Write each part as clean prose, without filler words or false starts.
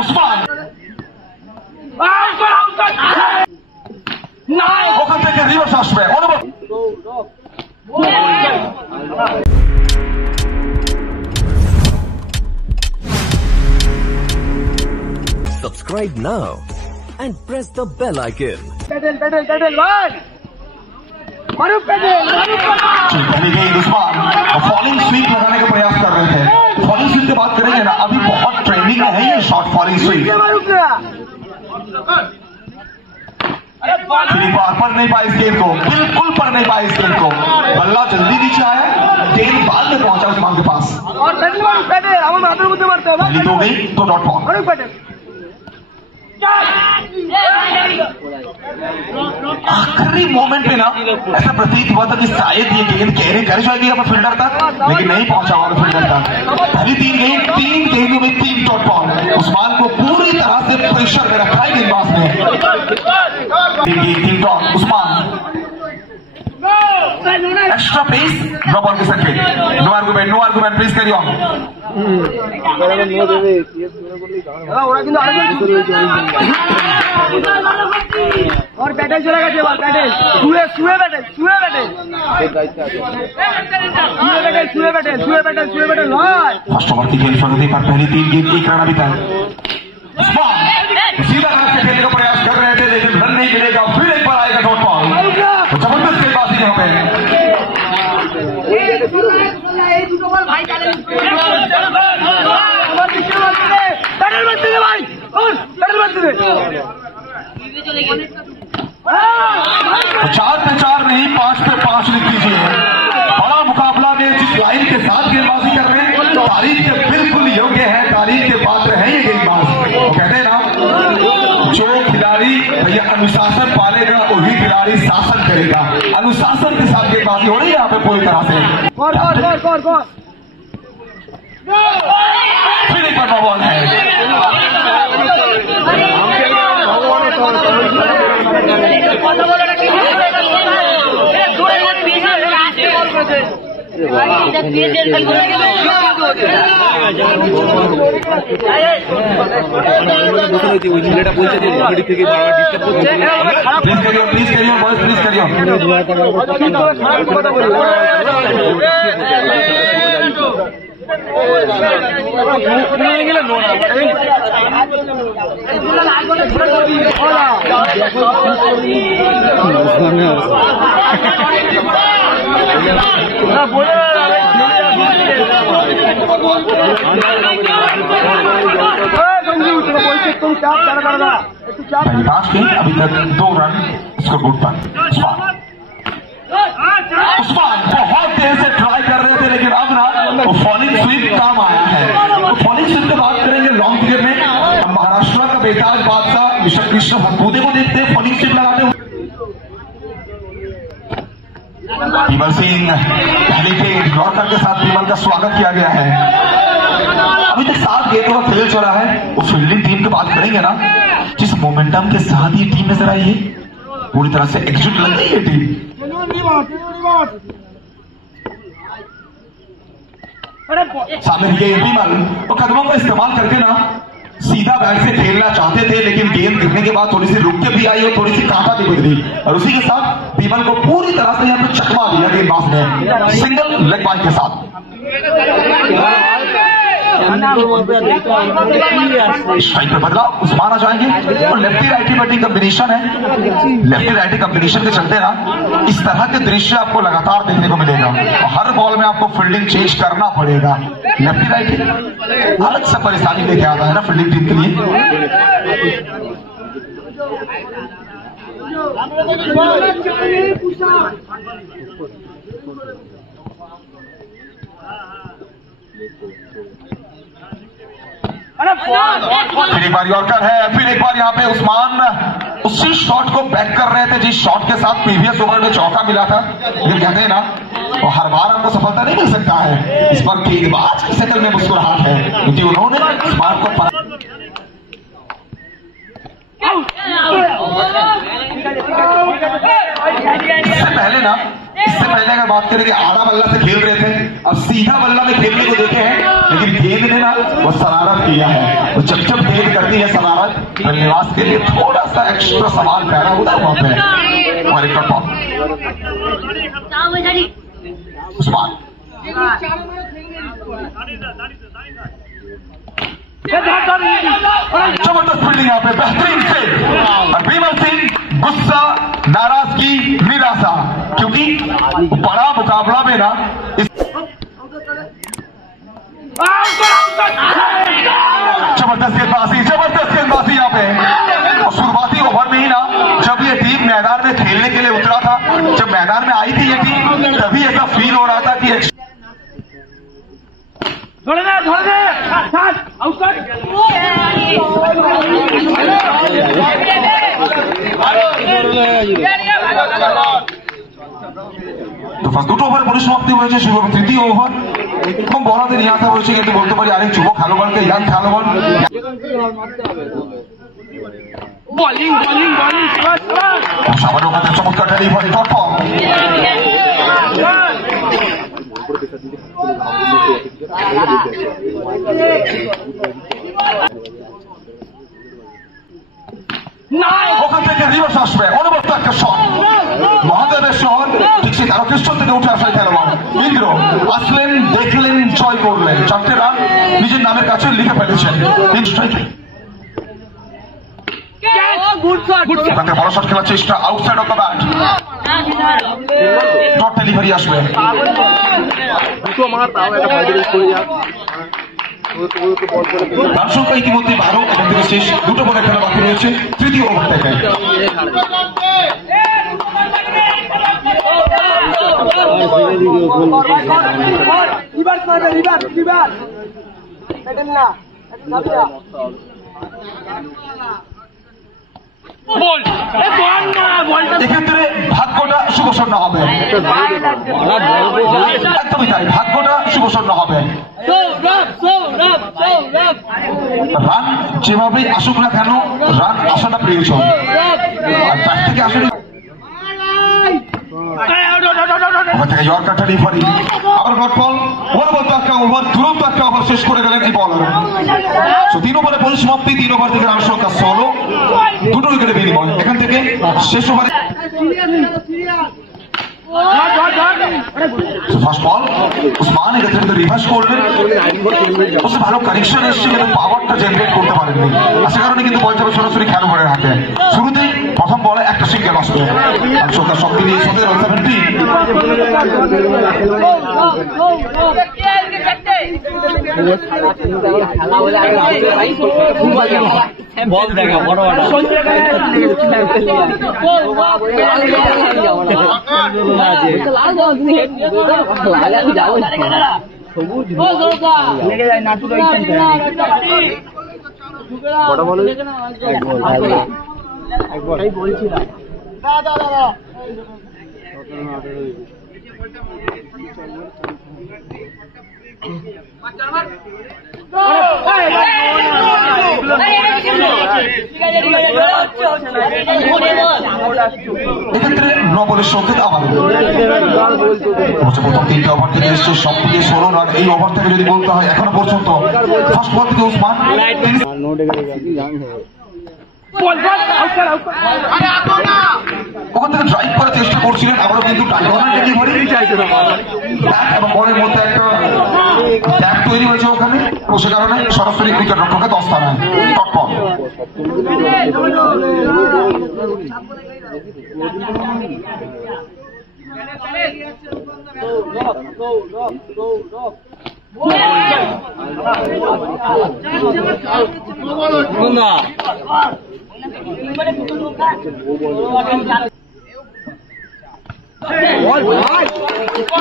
उस्मान वो करते के रिवर्स फास्ट पे Subscribe now and press the bell icon. pedal, one. Maroof pedal. पहली गेंद उस्मान फॉलिंग स्वीप लगाने का प्रयास कर रहे थे। फॉलिंग स्वीप की बात करेंगे ना, अभी बहुत ट्रेंडिंग में है ये शॉट फॉलिंग स्वीप। पढ़ नहीं पाए इस गेंद को, बिल्कुल पढ़ नहीं पाए इस गेंद को। बल्ला जल्दी नीचे आया, गेंद बाद में पहुंचा उस्मान के पास। पहली दो गई तो डॉट बॉल। आखिरी मोमेंट पे ना ऐसा प्रतीत हुआ था कि शायद ये गेंद कैरी कर जाएगी अपने फील्डर तक, लेकिन नहीं पहुंचा और फील्डर तक। पहली तीन गेंदों में 3 डॉट बॉल। उस्मान को पूरी तरह से प्रेशर में रखा है गेंदबाज ने। 3 dot Usman. Extra pace, drop ball के circuit. No argument, please carry on. और बैटल चला गया बैटल सुए बैटल फर्स्ट ओवर की गेंद प्रगति पर पहली 3 गेंद 1 रन अभी तक। सीधा रन से खेलने का प्रयास कर रहे थे, लेकिन रन नहीं मिलेगा। फिर एक बार आएगा डॉट बॉल। जबरदस्त गेंदबाजी यहाँ पे। चार पे 4 नहीं, 5 पे 5 लिख दीजिए। बड़ा मुकाबला में जिस लाइन के साथ गेंदबाजी कर रहे हैं, तारीफ के बिल्कुल योग्य है, तारीफ के पात्र है ये गेंदबाज। वो कहते हैं ना, जो खिलाड़ी भैया अनुशासन पालेगा वही खिलाड़ी शासन करेगा। अनुशासन के साथ गेंदबाजी हो रही है यहाँ पे पूरी तरह से। फिर एक बार बॉल है। प्लीज करियो। अभी तक 2 रन स्कोर बोर्ड पर। उस्मान बहुत देर से ट्राई कर रहे थे, लेकिन अब ना वो फॉलिंग स्वीप काम आया है। तो फॉलिंग स्वीप की बात करेंगे लॉन्ग पीरियड में, महाराष्ट्र का बेताज बादशाह विश्व कृष्ण हरकूदे को देखते हैं फॉलिंग स्वीप लगाते हुए। बीमल सिंह पहली गेंद यॉर्कर के साथ बीमल का स्वागत किया गया है। अभी तक 7 गेंदों का खेल चला है। वो फील्डिंग टीम की बात करेंगे ना, जिस मोमेंटम के साथ ये टीम नजर आई है, पूरी तरह से एक्सक्यूट लग रही है टीम। सामने बीमल वो कदमों का इस्तेमाल करके ना सीधा बैट से खेलना चाहते थे, लेकिन गेंद गिरने के बाद थोड़ी सी रुक के भी आई और थोड़ी सी कांटा भी गुजरी, और उसी के साथ बीमल को पूरी तरह से यहाँ पे चकमा दिया गेंदबाज ने सिंगल लेग बाई के साथ। स्ट्राइक पे बदलाव, उस्मान आ जाएंगे और लेफ्टी राइटी बैटिंग कॉम्बिनेशन है। लेफ्टी राइटी कॉम्बिनेशन के चलते ना इस तरह के दृश्य आपको लगातार देखने को मिलेगा और हर बॉल में आपको फील्डिंग चेंज करना पड़ेगा। लेफ्टी राइटी अलग सा परेशानी लेके आता है ना फील्डिंग टीम के लिए। फिर एक बार यॉर्कर है, फिर एक बार यहाँ पे उस्मान उसी शॉट को बैक कर रहे थे जिस शॉट के साथ प्रीवियस ओवर में चौका मिला था। लेकिन कहते हैं ना, तो हर बार आपको सफलता नहीं मिल सकता है। इस पर गेंदबाज की शक्ल में मुस्कुराहट है, क्योंकि उन्होंने उस्मान को इससे पहले ना इससे पहले अगर बात करें कि आड़ा बल्ला से खेल रहे थे, अब सीधा बल्ला में खेलने को देखे हैं, लेकिन गेंद ने ना वो शरारत किया है। वो जब जब गेंद करती है शरारत, धन्यवाद के लिए थोड़ा सा एक्स्ट्रा सामान पैरा होता है वहां पे। और एक टॉप उस्मान जबरदस्त फील्डिंग यहाँ पे, बेहतरीन से। और बीमल सिंह गुस्सा, नाराजगी, निराशा, क्योंकि बड़ा मुकाबला में ना जबरदस्त गेंदबाजी यहाँ पे। और शुरुआती ओवर में ही ना जब ये टीम मैदान में खेलने के लिए उतरा था, जब मैदान में आई थी ये टीम, तभी ऐसा फील हो रहा था कि তো ফার্স্ট দুটো ওভার পরিসমাপ্তি হয়েছে, শুরু হবে তৃতীয় ওভার এবং বলাদের ইহাতে হয়েছে, কিন্তু বলতে পারি আরেক যুব খেলোয়াড়কে, ইয়াং খেলোয়াড় সামান্য কাছে চমৎকার ডেলিভারি ডট কম। ওখান থেকে রিভার্স আসবে, অনবদ্য একটা শট, মহাদেবের শট, ঠিক সেই তারকেশ্বর থেকে উঠে আসা খেলোয়াড় ইন্দ্র আসলেন, দেখলেন, জয় করলেন, 4টে রান নিজের নামের কাছে লিখে ফেলেছেন। বড় শট খেলার চেষ্টা, outside of the bat, short delivery আসবে। রান সংখ্যা ইতিমধ্যে 12, এখান থেকে শেষ, দুটো বলে খেলা বাকি রয়েছে তৃতীয় ওভার থেকে। এক্ষেত্রে ভাগ্যটা শুভসন্ন হবে, একদমই তাই, ভাগ্যটা শুভসন্ন হবে। রান যেভাবেই আসুক না কেন, রান আসাটা প্রয়োজন, আর তার থেকে আসলে থেকে ইয়র্কার ডেলিভারি, আবার ডট বল, অনবদ্য একটা ওভার, দুরন্ত একটা ওভার শেষ করে গেলেন এই বলার। 3 ওভারে পরিসমাপ্তি, 3 ওভার থেকে রান সংখ্যা 16, 2 উইকেটে বিনিময়। এখান থেকে শেষ ওভারে ফার্স্ট বল উসমান এক্ষেত্রে রিভার্স করলেন, অবশ্য ভালো কানেকশন এসছে, কিন্তু পাওয়ারটা জেনারেট করতে পারেননি, আর সে কারণে কিন্তু বল যাবে সরাসরি খেলোয়াড়ের হাতে। শুরুতেই প্রথম বলে একটা সিঙ্গেল আসবে, আর সংখ্যা শক্তি দিয়ে 17 বল দেখা বড় বলছিলাম এক্ষেত্রে 9 বলের সংকেত আবার প্রথম 3টে ওভার থেকে এসছে সব থেকে 16 রান। এই ওভার থেকে যদি বলতে হয় এখনো পর্যন্ত ফার্স্ট বল থেকে উসমান ওখান থেকে ড্রাইভ করার চেষ্টা করছিলেন, আবারও কিন্তু এবং বলের মধ্যে একটা গ্যাপ তৈরি হয়েছে ওখানে, তো সে কারণে সরাসরি উইকেট রক্ষকে 10 রান টপ বল।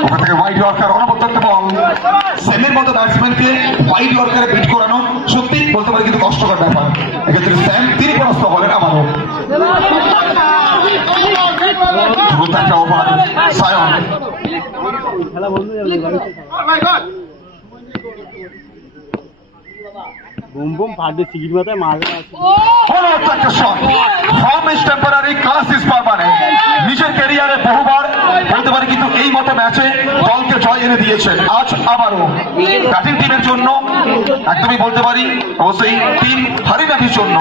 ওখান থেকে ওয়াইড ইয়র্কার, অনবদ্য বল, সেমের মতো ব্যাটসম্যানকে ওয়াইড ইয়র্কারে বিট করানো সত্যি বলতে পারি কিন্তু কষ্টকর ব্যাপার। এক্ষেত্রে স্যাম তিনি পরাস্ত বলেন আবারও। একটা ওভার সায়ন বুম বুম ফাটবে, সিগির মাথায় মারবে। চমৎকার একটা shot. Form is temporary, class is permanent. নিজের ক্যারিয়ারে বহুবার বলতে পারি কিন্তু এই মতো ম্যাচে দলকে জয় এনে দিয়েছে। আজ আবারও ব্যাটিং টিমের জন্য একদমই বলতে পারি অবশ্যই টিম হরিনাথির জন্য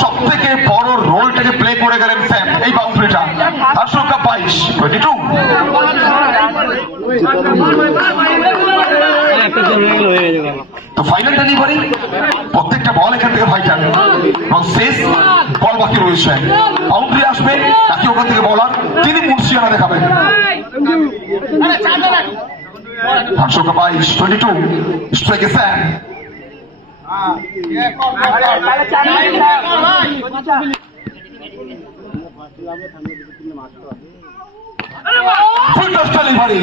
সব থেকে বড় রোলটাকে প্লে করে গেলেন স্যাম এই বাউন্ডারিটা। 822 তো ফাইনাল ডেলিভারি, প্রত্যেকটা বল এখান থেকে ভাইটাল এবং শেষ বল বাকি রয়েছে। বাউন্ডারি আসবে নাকি ওখান থেকে বলার তিনি মুর্শিয়ানা দেখাবেন। 822 স্ট্রাইকে স্যাম। ফুল টস ডেলিভারি,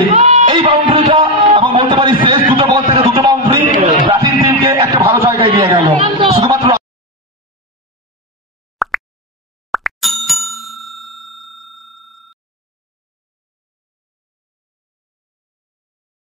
এই বাউন্ডারিটা এবং বলতে পারি শেষ দুটো বল থেকে দুটো বাউন্ডারি ব্যাটিং টিমকে একটা ভালো জায়গায় নিয়ে গেল। শুধুমাত্র